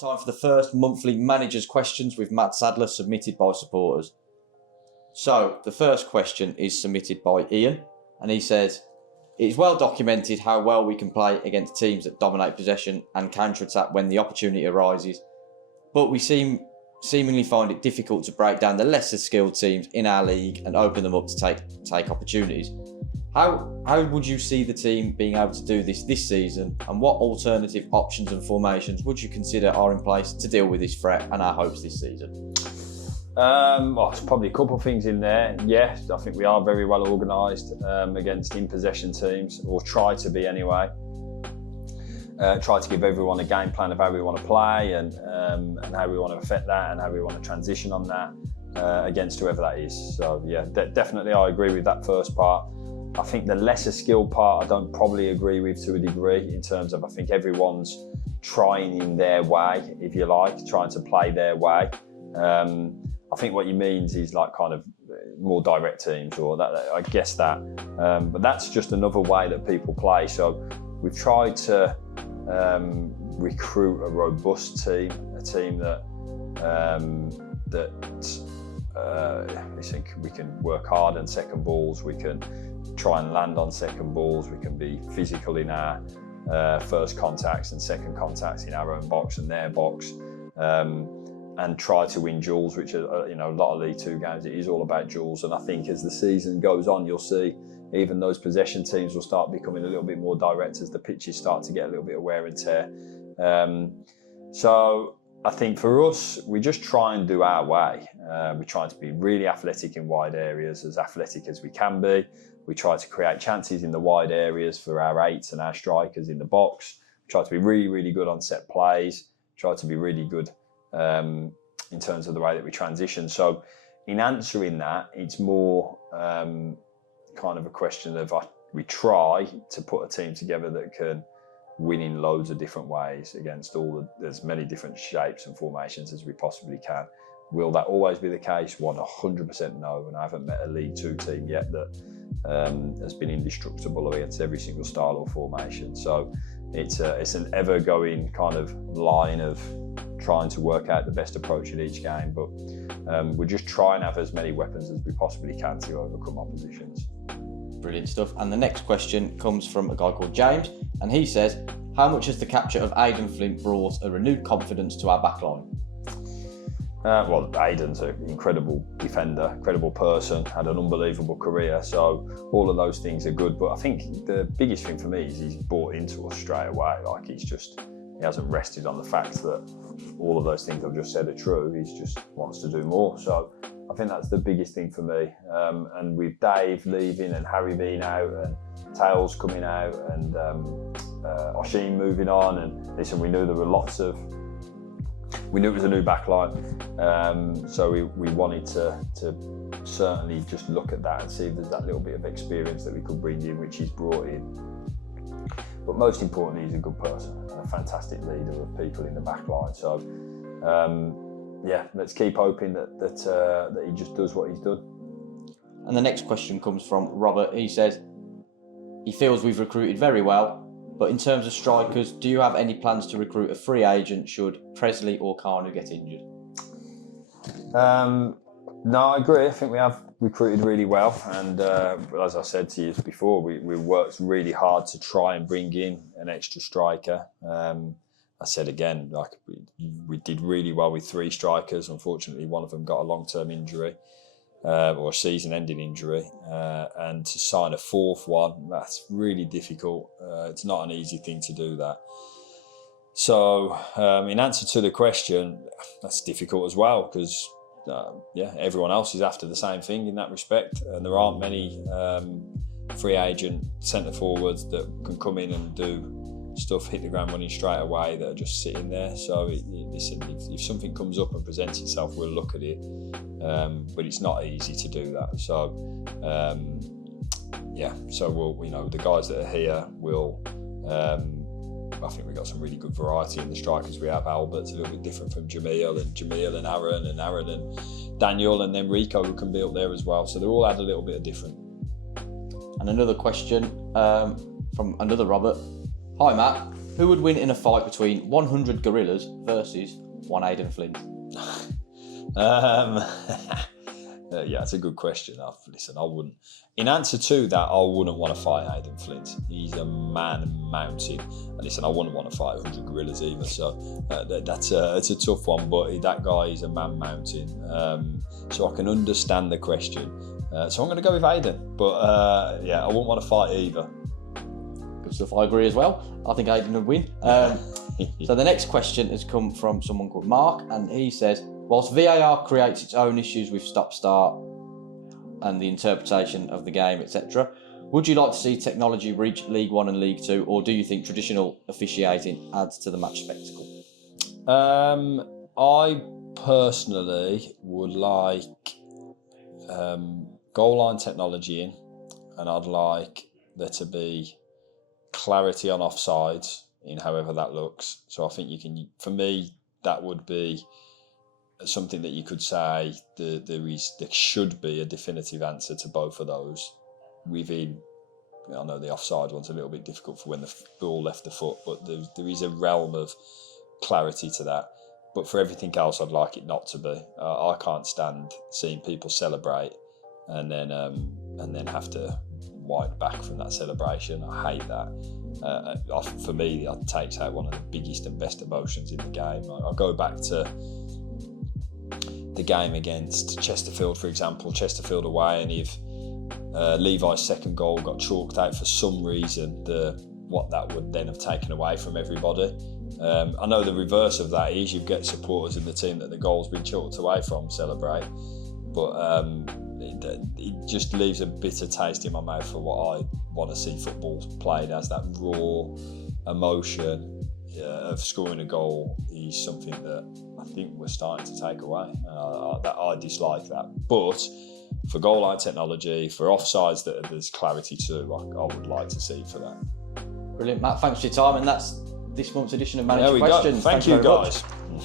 Time for the first monthly managers' questions with Matt Sadler, submitted by supporters. So, the first question is submitted by Ian, and he says, "It is well documented how well we can play against teams that dominate possession and counter-attack when the opportunity arises, but we seemingly find it difficult to break down the lesser skilled teams in our league and open them up to take opportunities. How would you see the team being able to do this season, and what alternative options and formations would you consider are in place to deal with this threat and our hopes this season?" Well, there's probably a couple of things in there. Yes, I think we are very well organised against in-possession teams, or try to be anyway. Try to give everyone a game plan of how we want to play and how we want to affect that and how we want to transition on that against whoever that is. So yeah, definitely I agree with that first part. I think the lesser skilled part I don't probably agree with to a degree, in terms of I think everyone's trying in their way, if you like, trying to play their way. I think what you mean is like kind of more direct teams, or that, I guess that. But that's just another way that people play. So we've tried to recruit a robust team, a team that I think we can work hard on second balls, we can try and land on second balls, we can be physical in our first contacts and second contacts in our own box and their box, and try to win duels, which are, a lot of League Two games, it is all about duels. And I think as the season goes on, you'll see even those possession teams will start becoming a little bit more direct as the pitches start to get a little bit of wear and tear. So I think for us, we just try and do our way. We try to be really athletic in wide areas, as athletic as we can be. We try to create chances in the wide areas for our eights and our strikers in the box. We try to be really, really good on set plays. Try to be really good in terms of the way that we transition. So in answering that, it's more kind of a question of we try to put a team together that can win in loads of different ways against as many different shapes and formations as we possibly can. Will that always be the case? 100% no, and I haven't met a League Two team yet that has been indestructible against every single style or formation. So it's an ever-going kind of line of trying to work out the best approach in each game, but we just try and have as many weapons as we possibly can to overcome oppositions. Brilliant stuff. And the next question comes from a guy called James, and he says, "How much has the capture of Aiden Flint brought a renewed confidence to our backline?" Well, Aiden's an incredible defender, incredible person, had an unbelievable career, so all of those things are good. But I think the biggest thing for me is he's bought into us straight away. Like he hasn't rested on the fact that all of those things I've just said are true. He just wants to do more. So I think that's the biggest thing for me. And with Dave leaving and Harry being out and Tails coming out and Oshin moving on, and listen, we knew there were we knew it was a new backline, so we wanted to certainly just look at that and see if there's that little bit of experience that we could bring in, which he's brought in. But most importantly, he's a good person and a fantastic leader of people in the backline. So let's keep hoping that he just does what he's done. And the next question comes from Robert. He says, he feels we've recruited very well, but in terms of strikers, do you have any plans to recruit a free agent should Presley or Kanu get injured? No, I agree. I think we have recruited really well, and as I said to you before, we worked really hard to try and bring in an extra striker. I said again, like we did really well with 3 strikers. Unfortunately, one of them got a long-term injury or a season-ending injury, and to sign a 4th one, that's really difficult. It's not an easy thing to do that. So, in answer to the question, that's difficult as well because. Everyone else is after the same thing in that respect, and there aren't many free agent centre forwards that can come in and do stuff, hit the ground running straight away, that are just sitting there. So listen, if something comes up and presents itself, we'll look at it, but it's not easy to do that. So so we'll, the guys that are here will. I think we've got some really good variety in the strikers we have. Albert's a little bit different from Jamil and Aaron and Daniel, and then Rico, who can be up there as well. So they all add a little bit of different. And another question from another Robert. Hi Matt, Who would win in a fight between 100 gorillas versus one Aiden Flint? Yeah, it's a good question. Listen, I wouldn't. In answer to that, I wouldn't want to fight Aiden Flint. He's a man mountain. And listen, I wouldn't want to fight 100 gorillas either. So it's a tough one. But that guy is a man mountain. So I can understand the question. So I'm going to go with Aiden. But yeah, I wouldn't want to fight either. Good stuff. I agree as well. I think Aiden would win. So the next question has come from someone called Mark, and he says, whilst VAR creates its own issues with stop-start and the interpretation of the game, etc., would you like to see technology reach League One and League Two, or do you think traditional officiating adds to the match spectacle? I personally would like goal line technology in, and I'd like there to be clarity on offsides in however that looks. So I think you can, for me, that would be something that you could say there should be a definitive answer to both of those within. I know the offside one's a little bit difficult for when the ball left the foot, but there is a realm of clarity to that. But for everything else, I'd like it not to be. I can't stand seeing people celebrate and then have to wind back from that celebration. I hate that. For me, that takes out one of the biggest and best emotions in the game. I'll go back to the game against Chesterfield, for example, Chesterfield away, and if Levi's second goal got chalked out for some reason, what that would then have taken away from everybody. I know the reverse of that is you get supporters in the team that the goal's been chalked away from celebrate, but it just leaves a bitter taste in my mouth for what I want to see football played as. That raw emotion of scoring a goal is something that I think we're starting to take away. That I dislike that. But for goal line technology, for offsides that there's clarity to, I would like to see for that. Brilliant, Matt. Thanks for your time, and that's this month's edition of Manager There we Questions. go. Thank you, guys. Much.